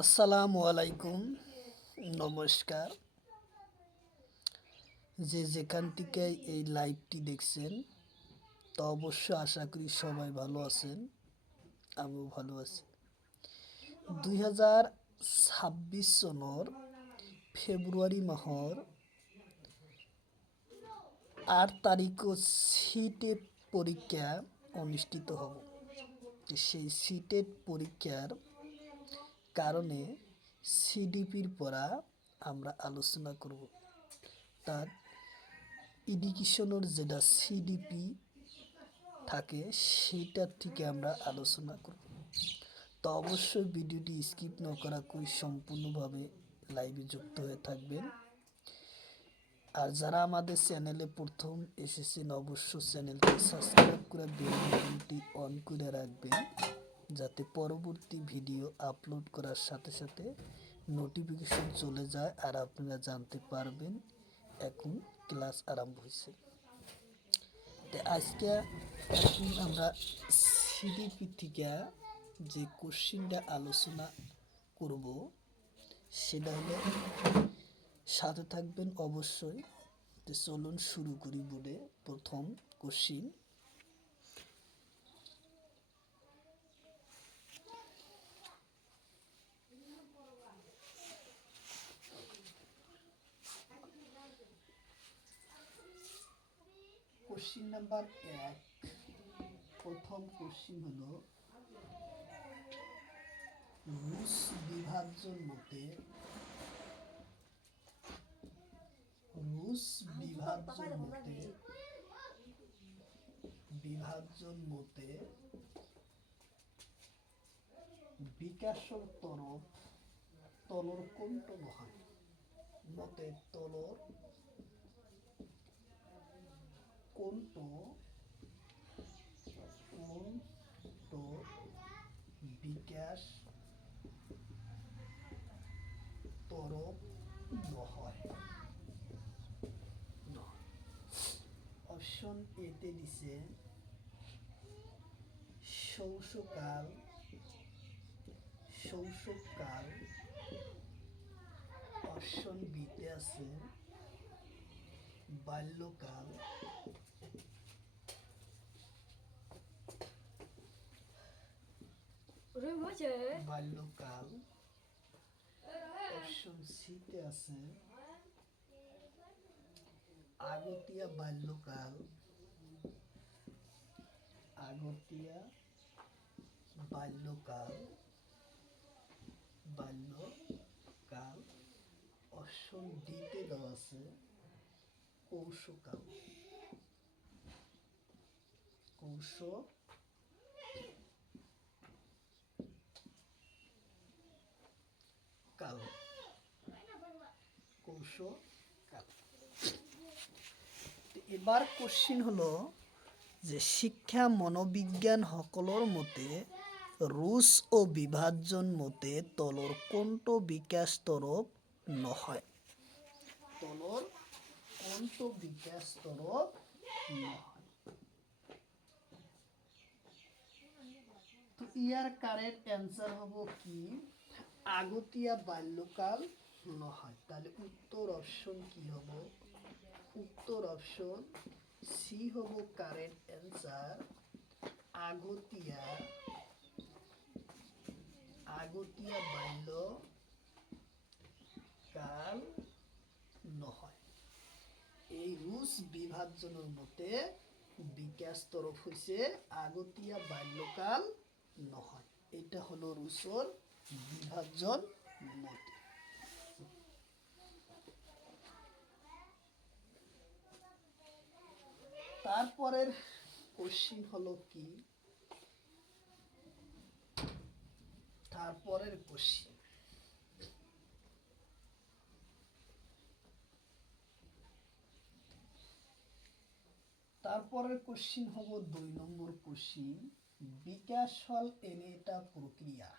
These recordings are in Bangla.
আসসালামু আলাইকুম, নমস্কার। যে যেখান থেকে এই লাইভটি দেখছেন তা অবশ্য আশা করি সবাই ভালো আছেন, আমিও ভালো আছি। 2026 চনৰ ফেব্ৰুৱাৰী মাহৰ 8 তাৰিখত সিটেট পরীক্ষা অনুষ্ঠিত হ'ব। সেই সিটেট পরীক্ষার কারণে সিডিপির পড়া আমরা আলোচনা করব। তার এডুকেশনের যেটা সিডিপি থাকে সেইটার থেকে আমরা আলোচনা করব। তো অবশ্যই ভিডিওটি স্কিপ না করা করে সম্পূর্ণভাবে লাইভে যুক্ত হয়ে থাকবেন। আর যারা আমাদের চ্যানেলে প্রথম এসেছেন অবশ্যই চ্যানেলটি সাবস্ক্রাইব করে বেল বাটনটি অন করে রাখবেন, যাতে পরবর্তী ভিডিও আপলোড করার সাথে সাথে নোটিফিকেশন চলে যায় আর আপনারা জানতে পারবেন এখন ক্লাস আরম্ভ হয়েছে। তো আজকে এখন আমরা সিডিপি থেকে যে কোশ্চিনটা আলোচনা করব সেটা হলো, সাথে থাকবেন অবশ্যই। তো চলুন শুরু করি। বলে প্রথম কোশ্চিন, কোশ্চিন নাম্বার 1। প্রথম কোশ্চিন হলো, রুশ বিভাজন মতে বিকাশের তলর কোনটো নহয়। মতে তলর কোনটো বিকাশ তরফ নহয়। অপশন এতে দিছে শৈশবকাল, অপশন বিতে আছে বাল্যকাল, অপশন সিতে আছে আগতীয়া বাল্যকাল, অপশন ডিতে দেওয়া আছে কৌশকাল। এবার কোশ্চিন হলো যে শিক্ষা মনোবিজ্ঞান সকলের মতে রুশ ও বিভাজন মতে তলর কোনটো বিকাশ তরফ নহয়। তো ইয়ার কারেক্ট অ্যান্সার হবো কি, আগতীয়া বাল্যকাল নহয়। তাহলে উত্তর অপশন কি হবো? উত্তর অপশন সি হবো কারেক্ট অ্যান্সার, আগতীয়া বাল্যকাল নহয়। এই রুশ বিভাজনের মতে বিকাশ তরফ হইছে আগতীয়া বাল্যকাল নহয়। এটা হলো রুশর বিভাজন মতে। তারপরের কোশ্চিন হলো কি, তারপরের কোশ্চিন হবো 2 নম্বর কোশ্চিন। বিকাশ হল এনে এটা প্রক্রিয়া।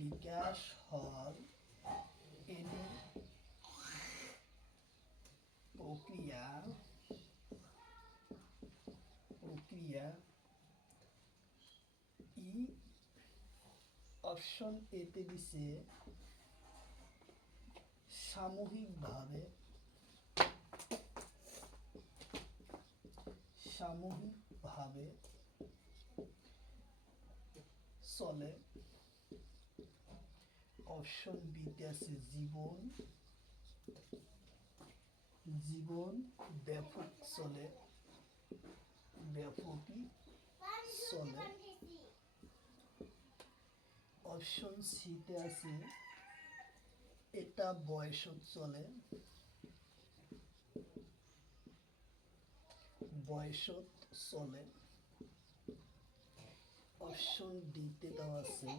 বিকাশ হল এনে প্রক্রিয়া ই অপশন এতে দিছে সামূহিকভাবে সামূহিকভাবে চলে। অপশন বিতে আছে জীবন জীবন ব্যাপক চলে, ব্যাপকই চলে। অপশন সিতে আছে এটা বয়সত চলে, বয়সত চলে। অপশন ডিতে দেওয়া আছে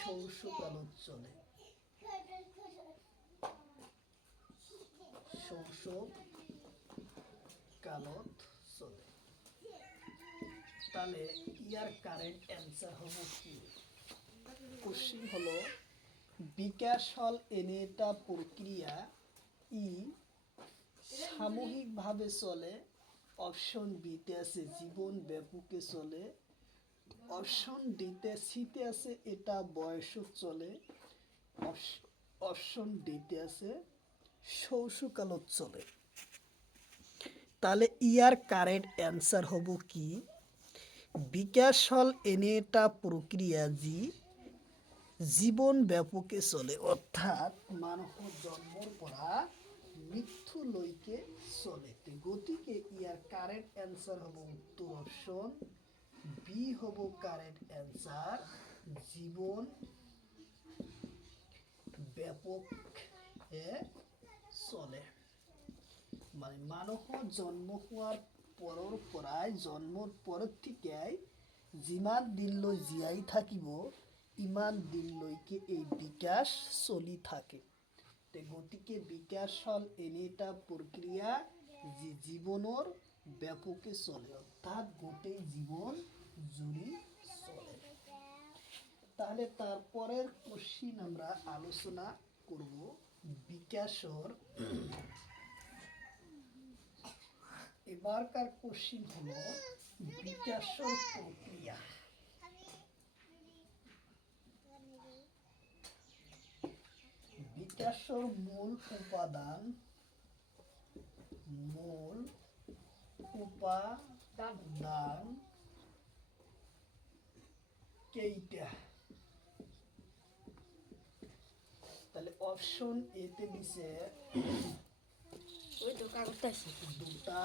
শৈশবকালত চলে, শৈশবকালত চলে। তাহলে ইয়ার কারেক্ট অ্যান্সার হবো কি? কোশ্চিন হলো বিকাশ হল এনে এটা প্রক্রিয়া ই সামূহিকভাবে চলে। অপশন বিতে আছে জীবন ব্যাপকে চলে। অপশন ডিতে সিতে আছে এটা বয়সত চলে। অপশন ডিতে আছে শৈশবকালত চলে। তাহলে ইয়ার কারেক্ট অ্যান্সার হবো কি? বিকাশ হল এনে এটা প্রক্রিয়া জি জীবন ব্যাপকে চলে, অর্থাৎ মানুষ জন্মর পরা মৃত্যু লইকে চলে। গতিকে ইয়ার কারেক্ট অ্যান্সার হবো উত্তর অপশন বি হবো কারেক্ট অ্যান্সার, জীবন ব্যাপক চলে। মানে মানুষ জন্ম হওয়ার পৰৰ পৰাই জন্মৰ পৰৰ থেকেই যিমান দিনলৈ জীয়াই থাকিব ইমান দিনলৈকে এই বিকাশ চলি থাকে। গতিকে বিকাশ হল এনে এটা প্রক্রিয়া যে জীবনের ব্যাপকে চলে, অর্থাৎ গোটেই জীবন জুড়ে চলে। তাহলে তারপরের কোশ্চিন আমরা আলোচনা করব বিকাশর। এবারকার কোশ্চিন হলো বিকাশর প্রক্রিয়া। বিকাশর মূল উপাদান কেইটা? তাহলে অপশন এতে দিছে দুটা,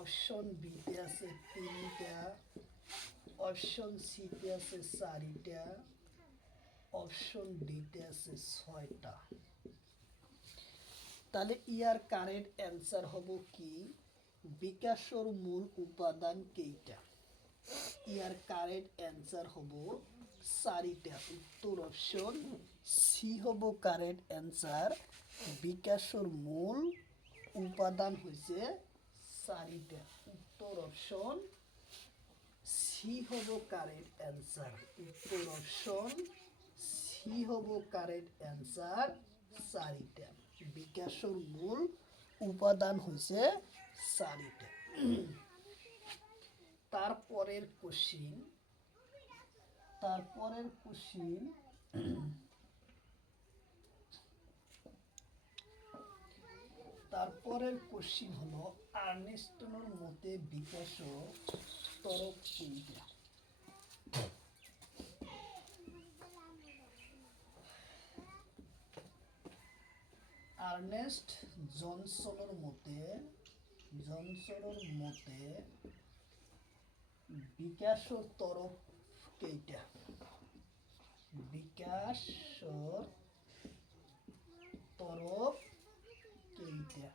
অপশন বিতে আছে তিনটা, অপশন সিতে আছে চারিটা, অপশন ডিতে আছে ছয়টা। তাহলে ইয়ার কারেক্ট অ্যান্সার হবো কি? বিকাশর মূল উপাদান কেইটা? ইয়ার কারেক্ট অ্যান্সার হবো চারিটা। উত্তর অপশন সি হবো কারেক্ট অ্যান্সার। বিকাশর মূল উপাদান হয়েছে চারিটা। উত্তর অপশন সি হবো কারেক্ট অ্যান্সার। উত্তর অপশন সি হবো কারেক্ট অ্যান্সার, চারিটা। বিকাশর মূল উপাদান হয়েছে চারিটা। তারপরের কোশ্চিন হলো আর্নেস্টনের মতে বিকাশর তরফ কোনটা? আর্নেস্ট জনসনের মতে বিকাশর তরফ কেইটা? বিকাশর তরফ কেইটা?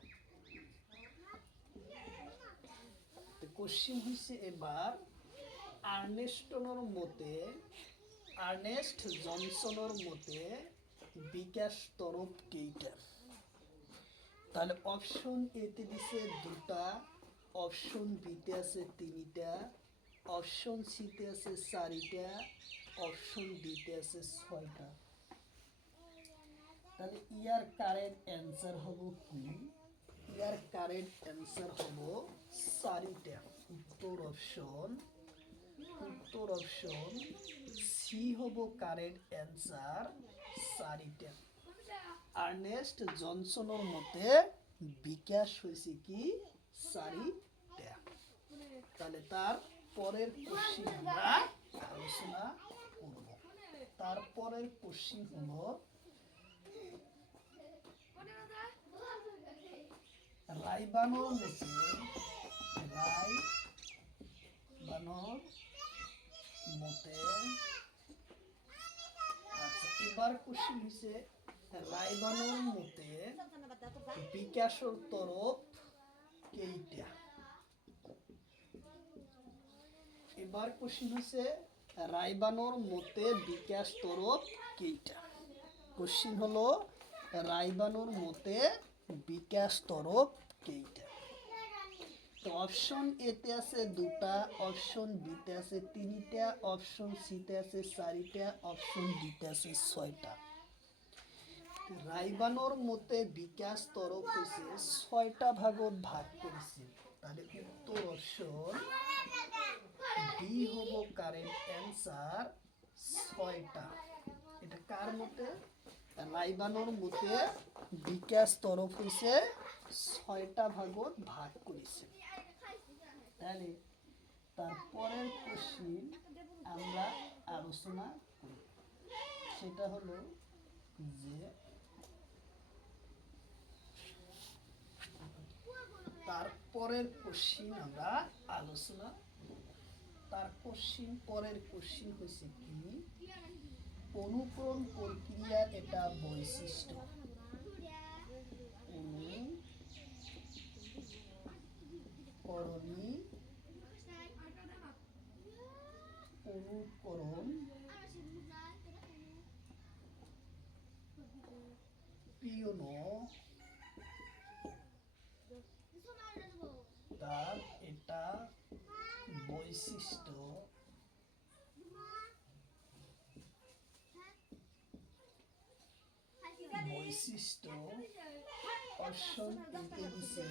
কোশ্চিন হইছে এবার আর্নেস্ট জনসনের মতে বিকাশ তরফ কেইটা? তাহলে অপশন এতে দিছে দুটা, অপশন বিতে আছে তিনটা, অপশন সিতে আছে চারিটা, অপশন ডিতে আছে ছয়টা। তাহলে ইয়ার কারেক্ট অ্যান্সার হবো কি? ইয়ার কারেক্ট অ্যান্সার হবো চারিটা। উত্তর অপশন উত্তর অপশন সি হব কারেক্ট অ্যান্সার 4টা। আর্নেস্ট জনসনের মতে বিকাশ হয়েছে কি 4টা। তাহলে তার পরের কোশ্চিন আমরা আলোচনা করব। তারপরের কোশ্চিন হলো রাইবানোর মতে আচ্ছা, এবার কোশ্চিন হচ্ছে রাইবানোর মতে বিকাশের তরফ কেইটা। এবার কোশ্চিন হচ্ছে রাইবানোর মতে বিকাশ তরফ কেইটা। কোশ্চিন হলো রাইবানোর মতে বিকাশ তরফ কেইটা। তো অপশন এতে আছে 2টা, অপশন বিতে আছে 3টা, অপশন সিতে আছে 4টা, অপশন ডিতে আছে 6টা। রাইবানোর মতে বিকাশ তরফ হয়েছে 6টা ভাগত ভাগ করেছে। তাহলে উত্তর অপশন বি হব কারেক্ট অ্যান্সার 6টা। এটা কার মতে? রাইবানোর মতে বিকাশ তরফ হয়েছে 6টা ভাগত ভাগ করেছে। তাহলে তারপরের কোশ্চিন আমরা আলোচনা করি, সেটা হলো যে তারপরের কোশ্চিন আমরা আলোচনা পরের কোশ্চিন হচ্ছে কি অনুকরণ প্রক্রিয়ার এটা বৈশিষ্ট্য। অনুকরণ তার এটা বৈশিষ্ট্য। অপশন এতে দিছে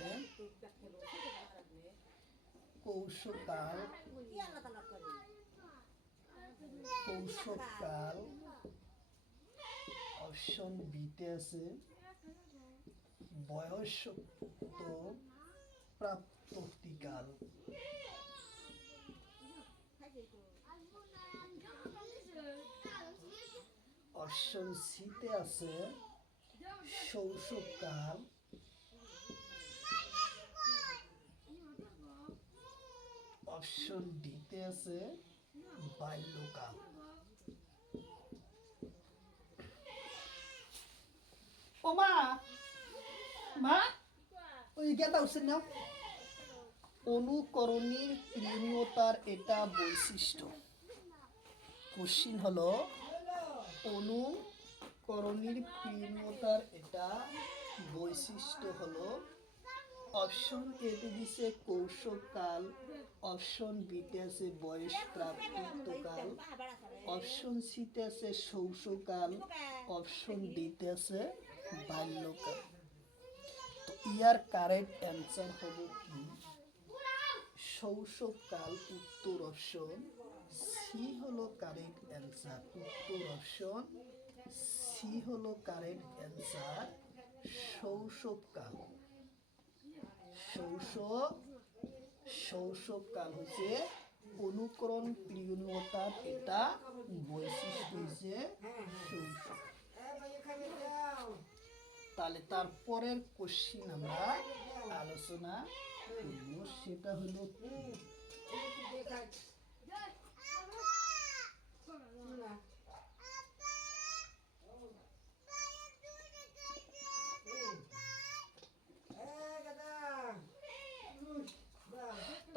কৌশকাল, অপশন বিতে আছে বয়স্ক প্রাপ্তকাল, অপশন সিতে আছে শৈশবকাল, অপশন ডিতে আছে বাল্যকাল। ও মা ওই গেটা উঠছে নাও। অনুকরণীর প্রিয়তার এটা বৈশিষ্ট্য। কোশ্চিন হলো অনুকরণীর প্রিয়তার এটা বৈশিষ্ট্য হলো অপশন এতে দিছে কৌশলকাল, অপশন বিতে আছে বয়স প্রাপ্তকাল, অপশন সিতে আছে শৈশবকাল, অপশন ডিতে আছে বাল্যকাল। তো ইয়ার কারেক্ট অ্যান্সার হবে কি শৈশবকাল। উত্তর অপশন সি হলো কারেক্ট অ্যান্সার। উত্তর অপশন সি হলো কারেক্ট অ্যান্সার। শৈশবকাল হচ্ছে অনুকরণ প্রিয়তার এটা বৈশিষ্ট্য হচ্ছে শৈশব। তাহলে তারপরের কোশ্চিন আমরা আলোচনা করব, সেটা হলো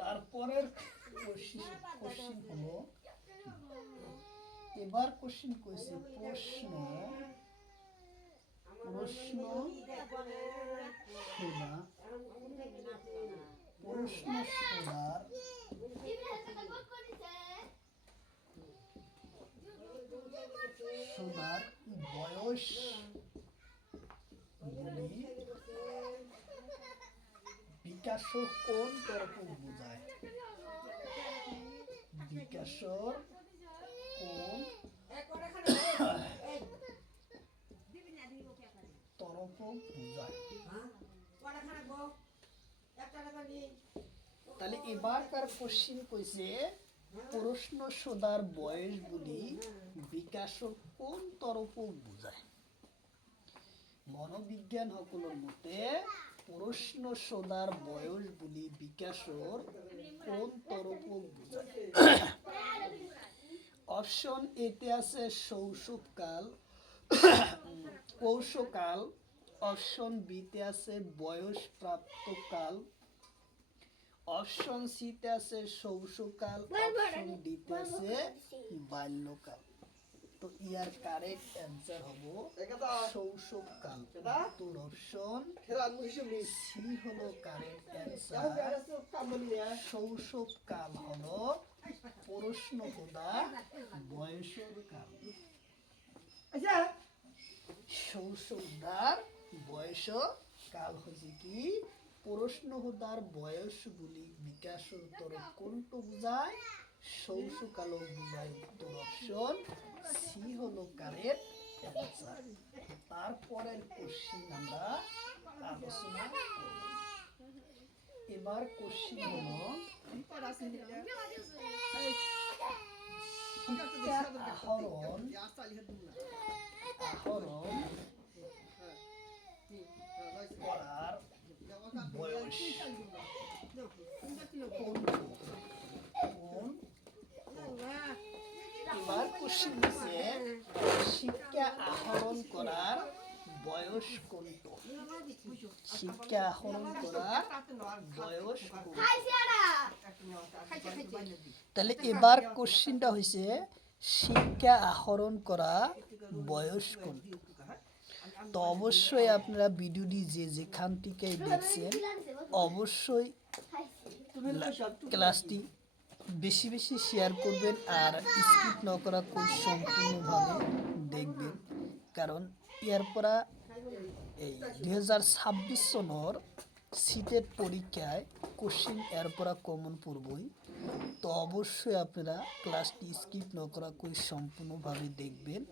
তারপরের কোশ্চিন হলো এবার কোশ্চিন কইছে প্রশ্ন সোনার বয়স গুলি বিকাশ কোন তরফ বোঝায়? বিকাশ বিকাশর কোন তরফ বুঝায়। তাহলে এবারকার কোশ্চিন কইছে প্রশ্ন সোধার বয়স বলি বিকাশর কোন তরফ বুঝায়। মনোবিজ্ঞান সকলের মতে প্রশ্ন সোধার বয়স বলি বিকাশর কোন তরফ বুঝায়। অপশন এতে আছে শৈশবকাল কৌশকাল, অপশন বিতে আছে বয়স প্রাপ্তকাল, অপশন সিতে আছে শৈশবকাল, অপশন ডিতে আছে বাল্যকাল। তো ইয়ার কারেক্ট অ্যান্সার হবো শৈশবকাল। তোর অপশন সি হলো কারেক্ট অ্যান্সার। শৈশবকাল হলো প্রশ্ন খোদা বয়সের কাল। শৈশবদার বয়স কাল হচ্ছে কি প্রশ্ন খোদার বয়সগুলি বিকাশের তরফ কোনটা বুঝায় শৈশবকাল বুঝায়। তোর অপশন সি হলো কারেক্ট অ্যান্সার। তারপরের কোশ্চিন আমরা আলোচনা করব। এবার কোশ্চিন হলো শিক্ষা আহরণ করার বয়স এবার কোশ্চিন হচ্ছে শিক্ষা আহরণ করার বয়স কোনটা। শিক্ষা আহরণ করার বয়স কোনটা। তাহলে এবার কোশ্চিনটা হয়েছে শিক্ষা আহরণ করা বয়স কোনটা। তো অবশ্যই আপনারা ভিডিওটি যে যেখান থেকে দেখছেন অবশ্যই ক্লাসটি বেশি বেশি শেয়ার করবেন আর স্কিপ না করা খুব সম্পূর্ণভাবে দেখবেন। কারণ এরপরা এই 2026 সনের সিটের পরীক্ষায় কোশ্চিন এরপরা কমন পড়বই। তো অবশ্যই আপনারা ক্লাসটি স্কিপ না করা খুব সম্পূর্ণভাবে দেখবেন।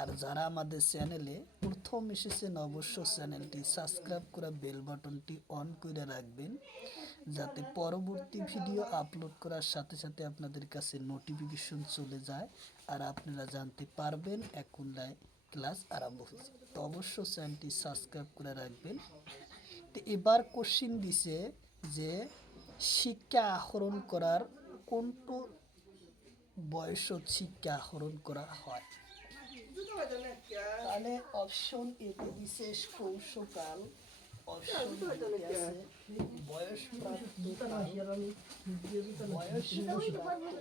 আর যারা আমাদের চ্যানেলে প্রথম এসেছেন অবশ্যই চ্যানেলটি সাবস্ক্রাইব করে বেল বাটনটি অন করে রাখবেন, যাতে পরবর্তী ভিডিও আপলোড করার সাথে সাথে আপনাদের কাছে নোটিফিকেশন চলে যায় আর আপনারা জানতে পারবেন এখন ক্লাস আরম্ভ হয়েছে। তো অবশ্যই চ্যানেলটি সাবস্ক্রাইব করে রাখবেন। তো এবার কোশ্চিন দিছে যে শিক্ষা আহরণ করার কোনটো বয়সত শিক্ষা আহরণ করা হয়। তাহলে অপশন এতে দিছে কৌশকাল, অপশন বিতে আছে বয়স প্রাপ্তকাল, বয়স প্রাপ্তকাল,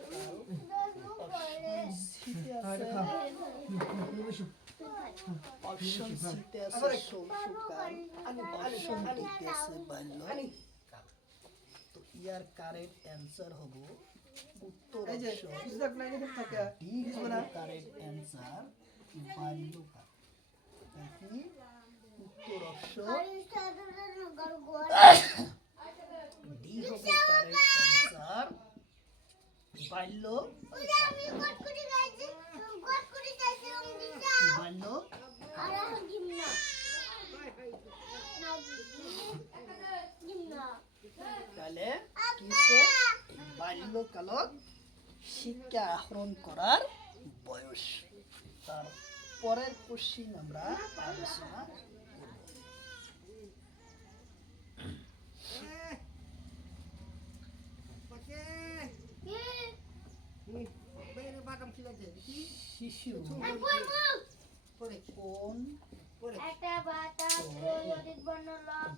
অপশন সিতে আছে শৈশবকাল, অপশন ডিতে আছে বাল্যকাল। তো ইয়ার কারেক্ট অ্যান্সার হবো উত্তর অপশন ডি হলো কারেক্ট অ্যান্সার বাল্যকাল। কি উত্তর অপশন ডি হবে কারেক্ট অ্যান্সার বাল্যকাল। তাহলে কিসে বাল্যকালত শিক্ষা আহরণ করার বয়স। তার পরের কোশ্চিন আমরা আলোচনা শিশু কোন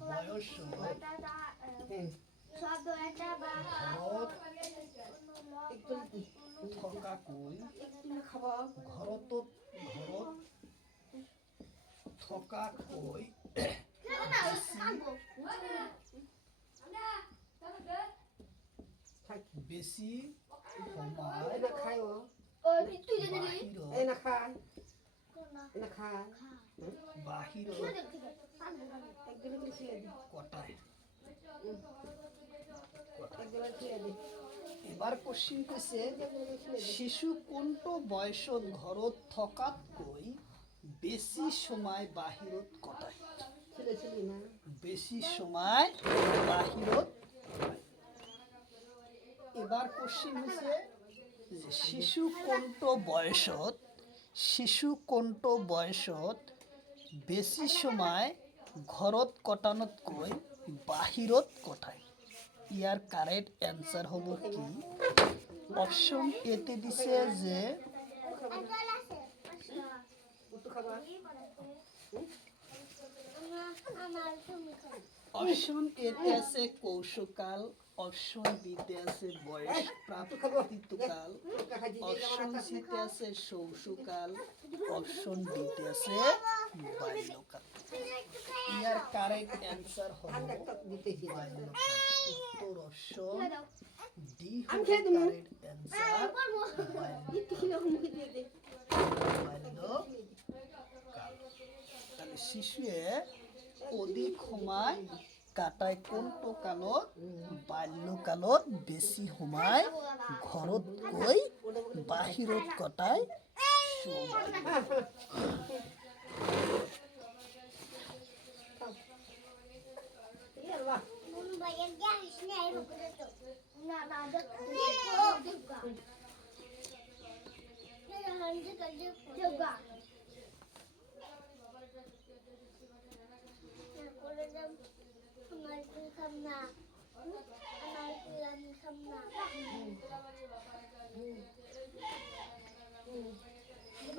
বয়স থকা কই ঘৰত থকা কই বেশি বাহির কটায় এবার কোশ্চিন কৈছে শিশু কোনটো বয়সত ঘৰত থকাত কৈ বেছি সময় বাহিৰত কটায় বেছি সময় বাহিৰত এবার কোশ্চিন হৈছে যে শিশু কোনটো বয়সত বেছি সময় ঘৰত কটানোতকৈ বাহিৰত কটায় ইয়াৰ কারেক্ট অ্যান্সার হলো কি অপশন এতে দিছে যে অপশন এতে আছে কৌশকাল অপশন বিতে আছে বয়স প্রাপ্তিকাল অপশন সিতে আছে শৌশকাল অপশন ডিতে আছে বাল্যকাল ইয়ার কারেক্ট অ্যান্সার হলো বাল্যকাল উত্তর অপশন ডি হলো কারেক্ট অ্যান্সার বাল্যকাল তাহলে শিশুয়ে অধিক সময় কাটায় কোনটো কালত বাল্যকালত বেছি সময় ঘৰত গৈ বাহিৰত কটায়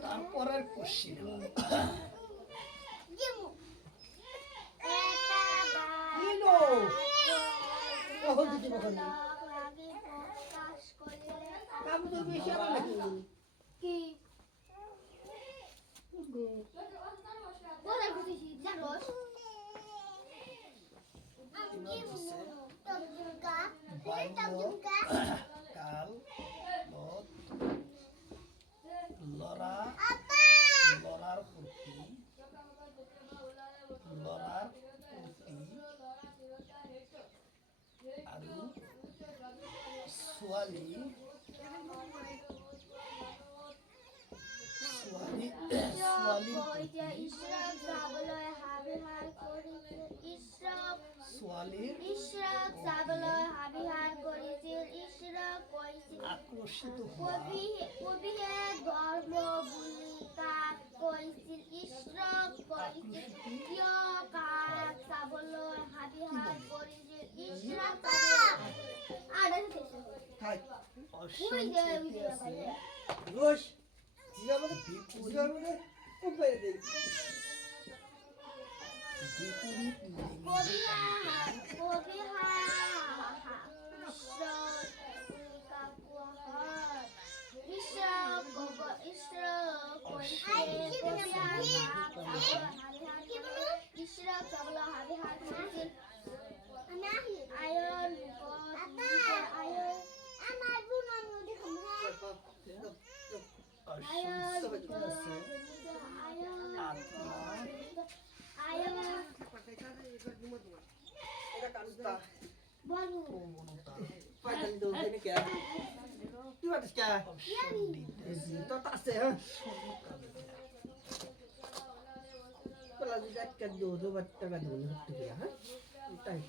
তারপরের কোশ্চিন কাল লড়ার প্রতি আৰু ছোৱালীৰ আকৰ্ষিত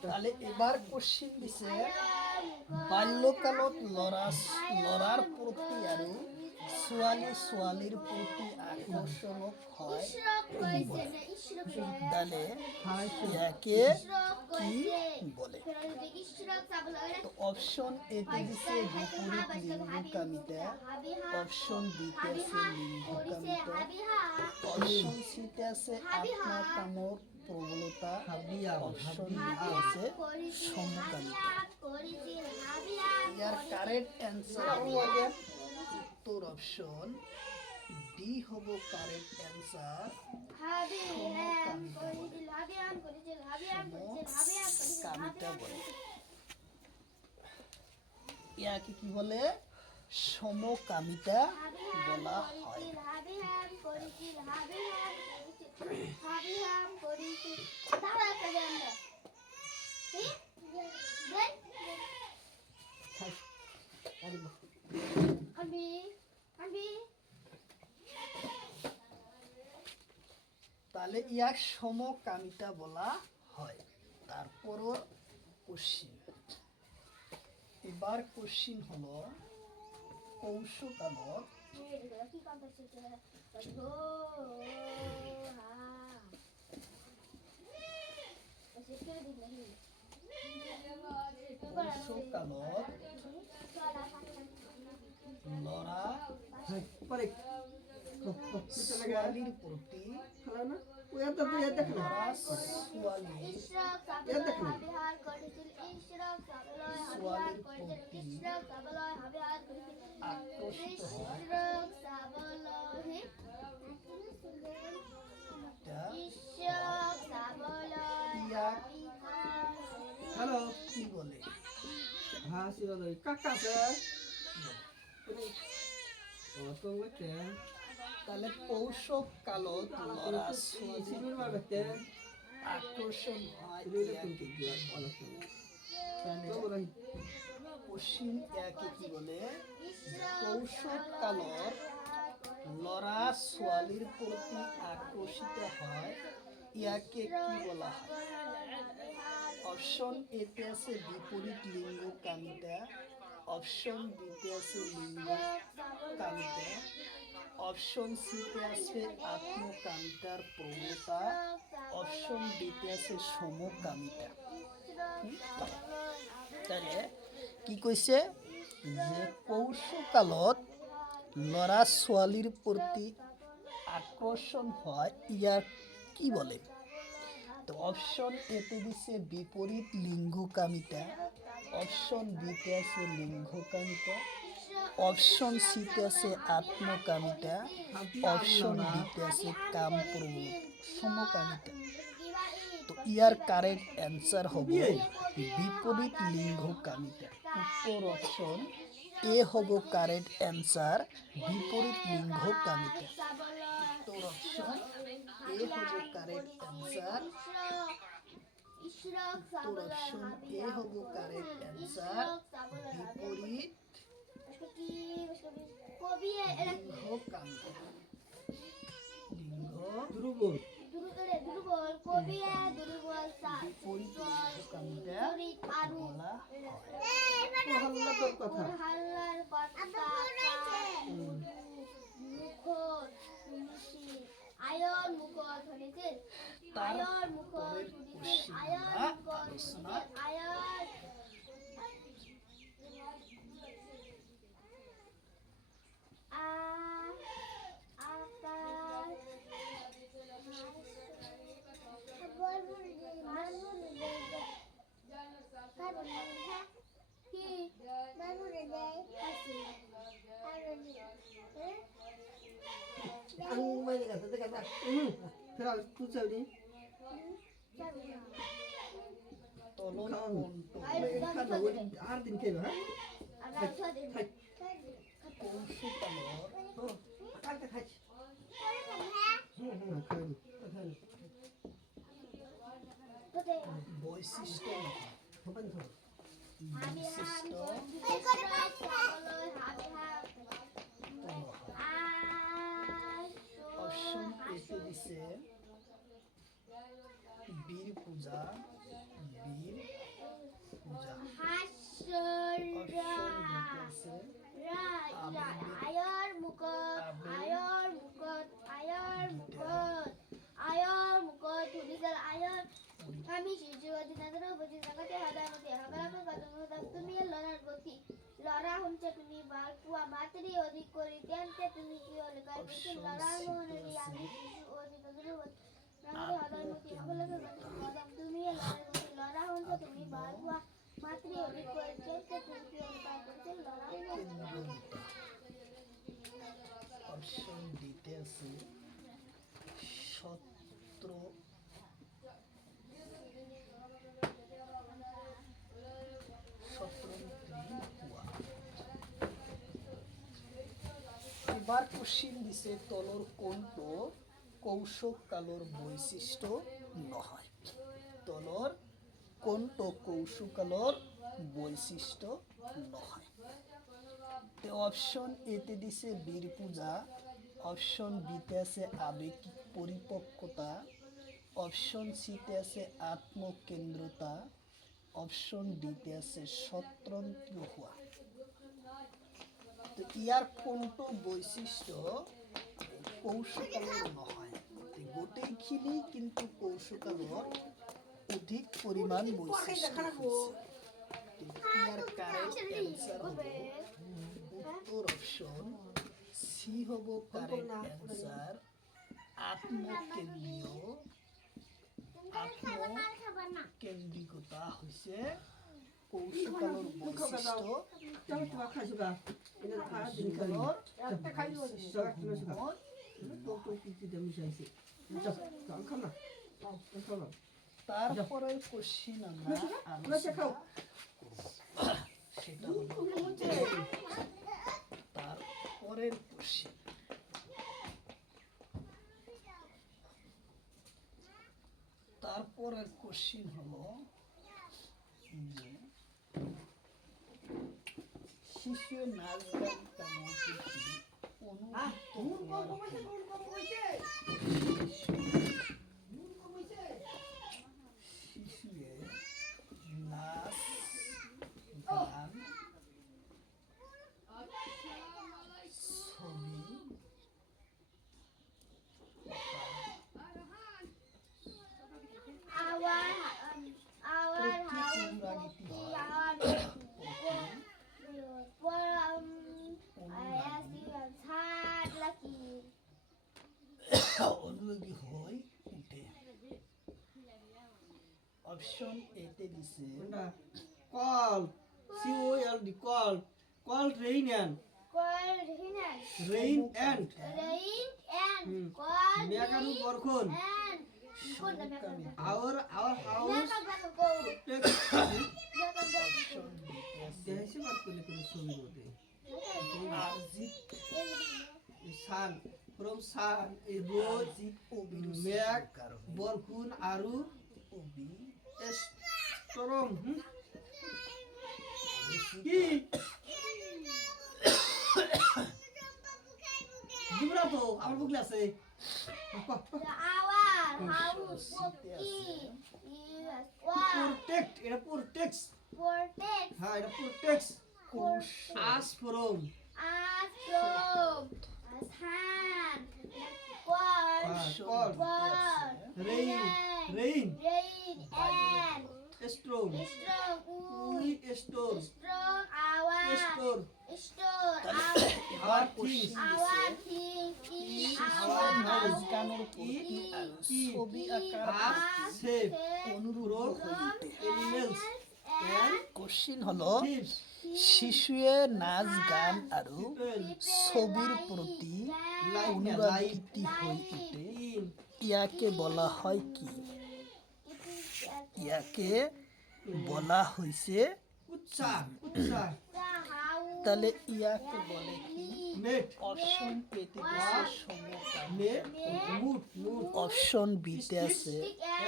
তাহলে এবার কোশ্চিন দিছে বাল্যকালত লড়ার প্রতি আৰু ছোৱালীৰ প্ৰতি আকৰ্ষণ হয় তাহলে ইয়াকে কি বলে তো অপশন এতে দিছে বিপরীত লিঙ্গকামিতা অপশন বিতে আছে লিঙ্গকামিতা অপশন সিতে আছে আত্মকামৰ প্রবলতা অপশন ডিতে আছে সমকামিতা ইয়ার কারেক্ট অ্যান্সার হবে উত্তর অপশন ডি হবো কারেক্ট অ্যান্সার সমকামিতা বলে ইয়াকে কি বলে সমকামিতা বলা হয় তাহলে ইয়াক সমকামিতা বলা হয়। তারপরও কোশ্চিন, এবার কোশ্চিন হলো কৌশকালত কৌশকালত লড়া ছোৱালীৰ প্ৰতি লৰা ছোৱালীৰ আকৰ্ষিত হয়। ইয়াক হ্যালো কি বলে? হ্যাঁ শিবাদী কাকা আছে তাহলে কৌশকালত লৰা ছোৱালীৰ বাড়িতে আকৰ্ষণ হয় ইয়াকে কি বলে? কোশ্চিন ইয়াকে কি বলে? কৌশকালৰ লৰা ছোৱালীৰ প্ৰতি আকৰ্ষিত হয় ইয়াকে কি বলা হয়? অপশন এতে আছে বিপরীত লিঙ্গ কামিতা, অপশন বিতে আছে লিঙ্গ কামিতা, অপশন সিতে আছে আত্মকামিতার প্রবণতা, অপশন ডিতে আছে সমকামিতা। তাহলে কি কৈছে যে কৌশকালত লৰা ছোৱালীৰ প্ৰতি আকৰ্ষণ হয় ইয়াক কি বলে? তো অপশন এতে দিছে বিপরীত লিঙ্গকামিতা, অপশন বিতে আছে লিঙ্গকামিতা, অপশন সিতে আছে আত্মকামিতা, অপশন ডিতে আছে কাম প্রবণতা সমকামিতা। তো ইয়ার কারেক্ট অ্যান্সার হবে বিপরীত লিঙ্গকামিতা। উত্তর অপশন এ হব কারেক্ট অ্যান্সার বিপরীত লিঙ্গকামিতা। উত্তর অপশন এ হব কারেক্ট অ্যান্সার। উত্তর অপশন এ হব কারেক্ট অ্যান্সার বিপরীত লিঙ্গকামিতা। দুর্বল বিপরীত লিঙ্গকামিতা বলা হয়। কথা আয়ন মুখত ধরেছে আয়ন মুখত ধরেছে আয়ন মুখত ion ang may kata kata pero tu sao đi তলন কোনটো kan đâu ar tin ke ha thai কৌশকালৰ kan ka thai বৈশিষ্ট্য নহয়। kapan thôi বৈশিষ্ট্য অপশন এতে দিছে বীর পূজা, বীর পূজা। অপশন ডিতে আছে আয়র মুখত আয়র মুখত আয়র মুখত আয়র মুখত ধুলিজাল আয়র আমি শিশু অধিনাথর বুঝি জগতে হাদামতে হাগালাকে কদম তুমি লড়ার গতি লড়া হচ্ছে তুমি বালপুয়া মাতরি অধিক করি তেনতে তুমি কি হলে কাইতে লড়ার মনে আমি শিশু অধিনাথর আমাদের হাদামতে হাগালাকে কদম তুমি লড়ার গতি লড়া হচ্ছে তুমি বালপুয়া মাতরি অধিক করি তেনতে তুমি কি হলে কাইতে লড়ার কেন্দ্রতা। অপশন ডিতে আছে সত্র এবার কোশ্চিন দিছে তলর কোনটো কৌশকালৰ বৈশিষ্ট্য নহয়। তলর কোনটো কৌশকালৰ বৈশিষ্ট্য নহয়। অপশন এতে দিছে বীর পূজা, অপশন বিতে আছে আবেগিক পরিপক্কতা, অপশন সিতে আছে আত্মকেন্দ্রতা, অপশন ডিতে আছে স্বতন্ত্র হওয়া। তো ইয়ার কোনটো বৈশিষ্ট্য কৌশকালৰ নহয়। গোটেইখিনি কিন্তু কৌশকালৰ অধিক পৰিমাণ বৈশিষ্ট্য হৈছে। ইয়াৰ কাৰেক্ট এনসার হ'ব উত্তর অপশন সি হ'ব কারেক্ট এনসার। আত্মকেন্দ্রীয় আত্মকেন্দ্রিকতা হৈছে কৌশকালৰ বৈশিষ্ট্য। Jangan cuma kasih suka. Ini khas ini kali. Kita kayu suka cuma suka. Tok tidak bisa isi. Jangan kena. Jangan. তারপরে কোশ্চিন আমরা Udah saya kau. সেটা হলো তারপরের কোশ্চিন। তারপরের কোশ্চিন হলো যে শিশু নাচ গান তেমন অনুভূত হওয়ার শিশুয়ে নাচ গান ছবি অনুরাগী হয়ে উঠে। অপশন এতে দিছে Bunda. Call. COL di call. Call rain and. Rain and. Megaru borkon. Our house. Option Jahisi mat kule kule sumi bote. আরজিত Sun. From sun. A road. Meg. Borkun aru. Abhi Storm. Ki. Gimana tuh? Apa bukti ase? Protect. এটা protect. হ্যাঁ এটা protect. As from. Rain. Rain. Storm. We store. Store. Our things. শিশুর নাচ গানের প্রতি আর ছবি আঁকার As safe. অনুরূপ হয়ে ওঠে। Animals. And কোশ্চিন হলো thieves. শিশুয়ে নাচ গান আৰু ছবির প্রতি অনুরাগী হয়ে ওঠে। In. ইয়াকে বলা হয় কি? ইয়াকে বলা হয়েছে Utsa. Utsa. তাহলে ইয়াকে বলে কি? Net. অপশন পেতে আছে সমকাল, Net. Mood. Mood. অপশন বিতে আছে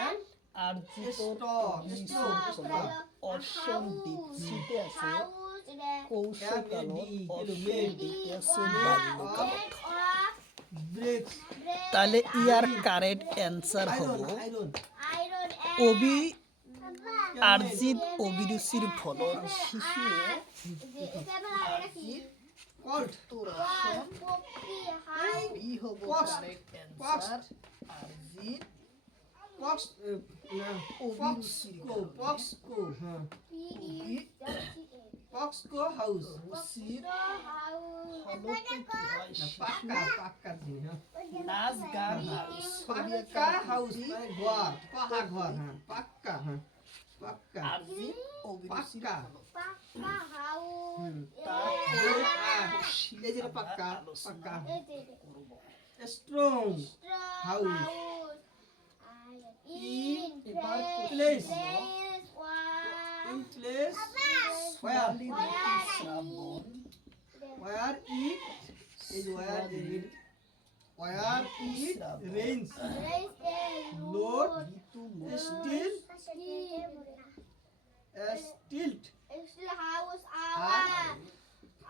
And আর্জিত Store. অপশন ডি সিতে আছে কৌশকাল, অপশন ডিতে আছে বাল্যকাল। Breaks. তাহলে ইয়ার কারেক্ট অ্যান্সার হব Iron. অবি আর্জিত অভিরুচির ফলত শিশুয়ে Colt. তোর অপশন বি হব কারেক্ট অ্যান্সার। আর্জিত Fox. Foxco. Foxco. Huh. Foxco house. রুচির ফলতে কি হয়? শিশু Pakka sini. Huh. নাচ গান আর ছবি Pakka আঁকার house. প্রতি Guar. Paha guar. Huh. Pakka. Huh. Pakka. আর্জিত অভিরুচির পাক্কা। ফলত Hmm. তারপরে এই যে এটা পাক্কা. আলোচনা Pakka. করব। Strong. House. এবার Place. One. In place. Sonali Where? Ritu Shrabon, Where it is where it. Where it rains. Lord. Ritu Still. Stilt. House Are.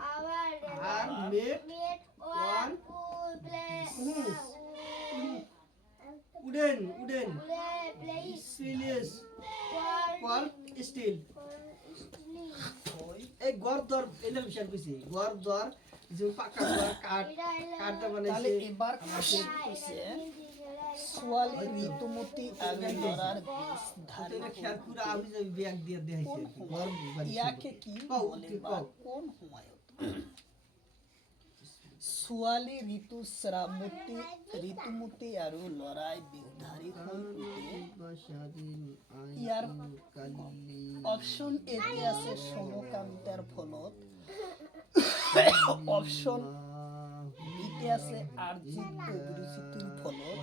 our Are. Mate. Meet One. one play. Uden. Play play Serious. for Qual. Still. stealing. ওই এই ঘর দর এলে বিশাল কইছি ঘর দর যে পাকা ঘর কাঠ কাঠটা তাহলে বানাইছে এবার কোশ্চিন হইছে সোয়ালি ঋতুমতি আৰু লৰাৰ বীজ ধাৰি এটা খেয়াল করে আমি যে ব্যাগ দিয়ে দেখাইছি ঘর ইয়াকে কি বলে বা কোন সময়ত ছোৱালী ঋতুমতি আৰু লৰাই বিধাৰী হৈ উঠে ইয়াৰ অপশ্যন এতে আছে সমকামিতাৰ ফলত অপশ্যন বিতে আছে আৰ্জিত অভিৰুচিটোৰ ফলত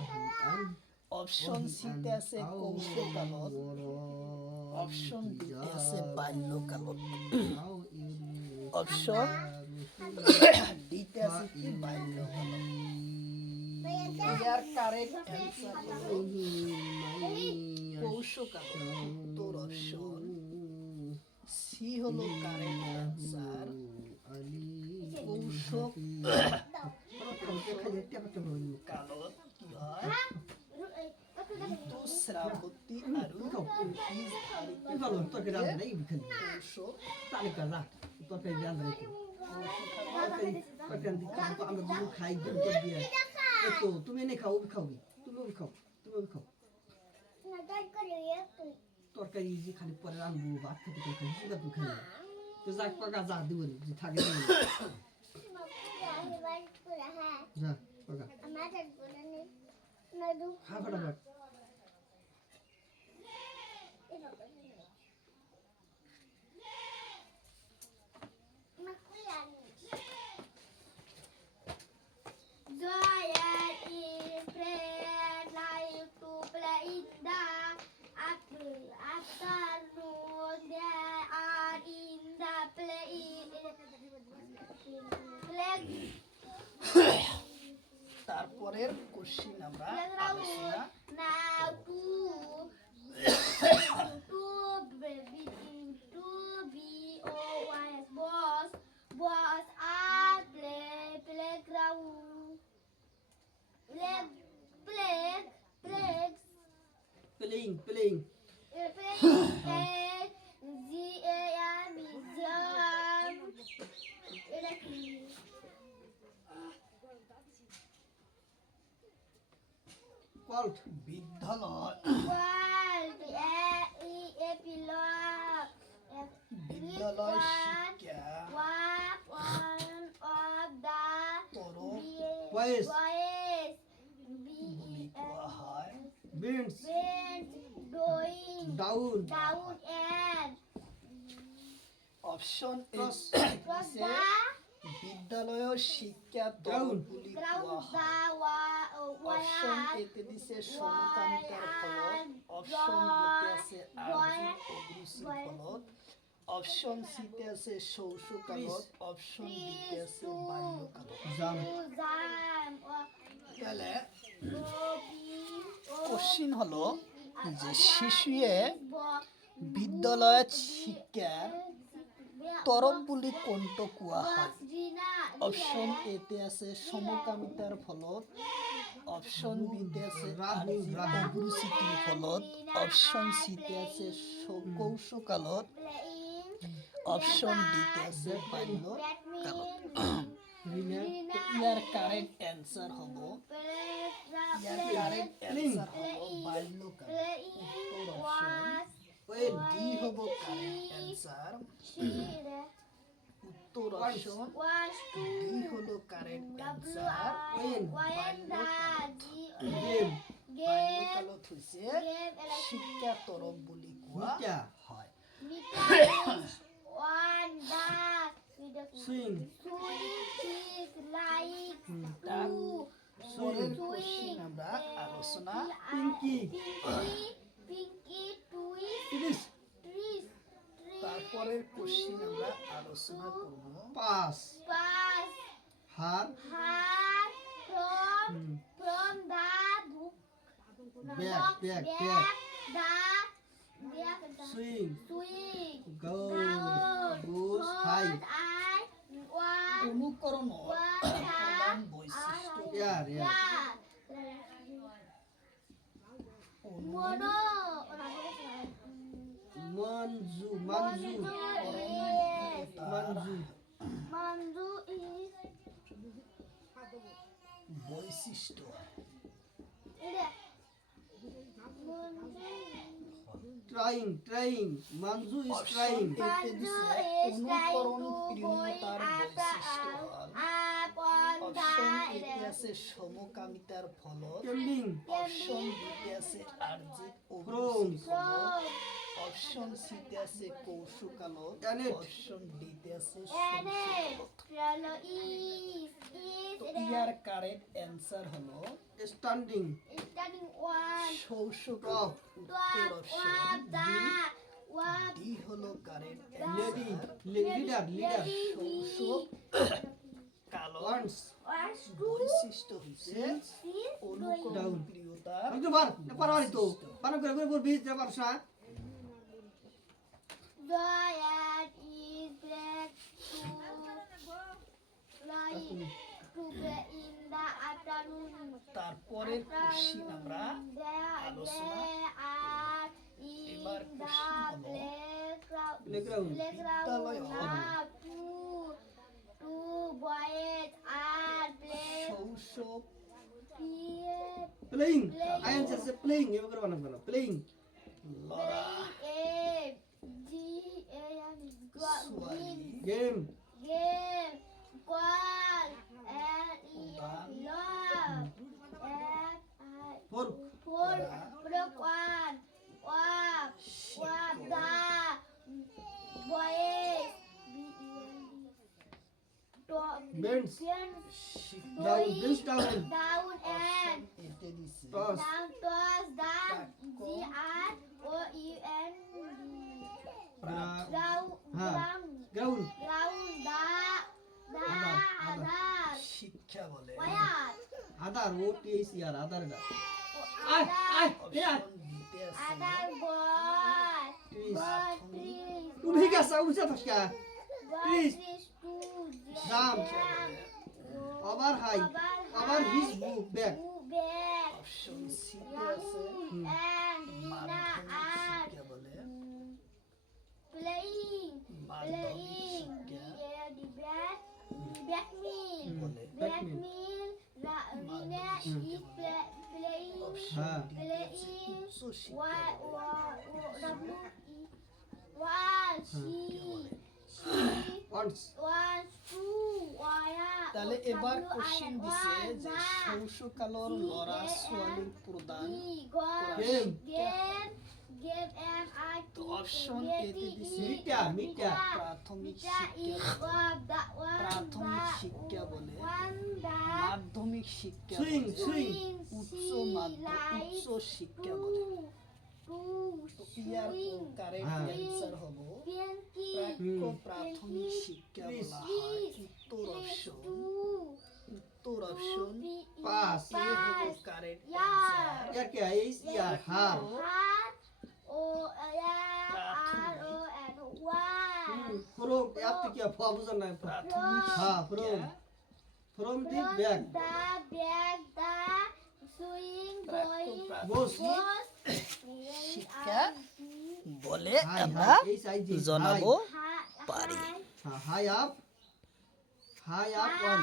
অপশ্যন চিতে আছে কৌশলকালত অপশ্যন ডিতে আছে বাল্যকালত অপশ্যন ডিতে আছে কি বাল্যকালত ইয়াৰ কারেক্ট অ্যান্সার হলো কৌশলকালত উত্তর অপশন সি হলো কারেক্ট অ্যান্সার কৌশলকালত কি হয় ঋতুস্রাবতী আৰু বীজধাৰী কৌশল তুমি এনে খাও খাওবি তুমি খাও তুমি খাও তরকারি যে খালি পরে রাখবো ভাত খেতে খেতে সুগার তো খাই তো যাক পাকা যা দিব যে থাকে যা পাকা খা ফটাফট Zoya is friend like to play in the afternoon. They are in the play. তারপরের কোশ্চিন আমরা আলোচনা Now to be always boss are playground. Playing called বিদ্যালয় বিদ্যালয় শিক্ষা তরফ বয়েস বুলি কোৱা হয় beans Doing down down and option A cross দিছে বিদ্যালয়ৰ শিক্ষা তৰফ বুলি কোৱা হয় অপশ্যন এতে দিছে সমকামিতাৰ ফলত অপশ্যন বিতে আছে আৰ্জিত অভিৰুচিৰ ফলত অপশ্যন সিতে আছে শৌশকালত অপশ্যন ডিতে আছে বাল্যকালত জাম তাহলে কোশ্চিন হলো যে শিশুয়ে বিদ্যালয়ত শিক্ষাৰ তৰফ বুলি কোনটো কোৱা হয় অপশ্যন এতে আছে সমকামিতাৰ ফলত অপশ্যন বিতে আছে আৰ্জিত অভিৰুচিৰ ফলত অপশ্যন সিতে আছে কৌশলকালত অপশ্যন ডিতে আছে বাল্যকালত ইয়াৰ কারেক্ট অ্যান্সার হবো বাল্যকাল উত্তর অপশন ডি হবো কারেক্ট অ্যান্সার উত্তর অপশন ডি হলো কারেক্ট অ্যান্সার বাল্যকালত হইছে শিক্ষা তরফ বুলি কোৱা হয় সুইং পরের কোশ্চিন আমরা আলোচনা পিঙ্কি তিরিশ তারপরের কোশ্চিন আমরা আলোচনা করব পাস হার from the book ব্যাগ swing গোস হাই অনুকরণ প্রধান বৈশিষ্ট্য ইয়ার Mono. মঞ্জু Manju is বৈশিষ্ট্য ট্রাইং মঞ্জু ইজ ট্রাইং এতে দিছে অনুকরণ প্রিয়তার বৈশিষ্ট্য হল অপশন এতে আছে সমকামিতার ফলক কেম্বিং অপশন বিতে আছে আর্জিত ক্রোম অপশন সিতে আছে কৌশকালক Janet. অপশন ডিতে আছে is ইয়ার কারেক্ট অ্যান্সার হলো স্ট্যান্ডিং standing one. টপ উত্তর অপশন Wab ডি হলো কারেক্ট লেডি অ্যান্সার লিডার কালো ওয়ান্স was বৈশিষ্ট্য হচ্ছে is অনুকরণ Down. প্রিয়তার একটু পারবারি তো পারা করে করে বলবি যে পারছ না Lion is black lying to play in the afternoon. তারপরের কোশ্চিন আমরা আলোচনা এবার Playground. বিদ্যালয় শৈশব প্লেইং আনসার সে প্লেইং এবার করে বানাবো না প্লেইং লড়া সোয়ালি গেম ফোর্ক bench down bench down Down and এতে দিছে toss down toss down GROUND ground ground আধার শিক্ষা বলে ওয়ার আদার ও টি এস আর আদার এটা অপশন দিতে আছে আধার বয় ট্রিস trees তুমি কি আসা উঠে থাকা Trees. Jam. আবার হাই আবার হিজ বুক ব্যাক অপশন সিতে আছে মাধ্যমিক শিক্ষা বলে playing মাধ্যমিক শিক্ষা বলে Black meal Rina is playing হ্যাঁ দিতে আছে উচ্চ শিক্ষা বলে ওয়ান্স তাহলে এবার কোশ্চেন দিছে যে শৈশবকালের লড়া সোয়ালির প্রদান গেম তো অপশন এতে দিছে মিটা প্রাথমিক শিক্ষা বলে মাধ্যমিক শিক্ষা সুইং বলে সুইং উচ্চ উচ্চ শিক্ষা বলে তো ইয়ার কারেক্ট হ্যাঁ। অ্যান্সার হলো প্রাথমিক শিক্ষা বলা হয় উত্তর অপশন পাস এ হলো correct answer year K S year her from এত কি ফা বুঝান না প্রাথমিক হ্যাঁ শিক্ষা ফ্রম দি ব্যাক বস শিক্ষা বলে হাই আমরা হাই এই সাইজ জানাবো পারি হাই আপ ওয়ান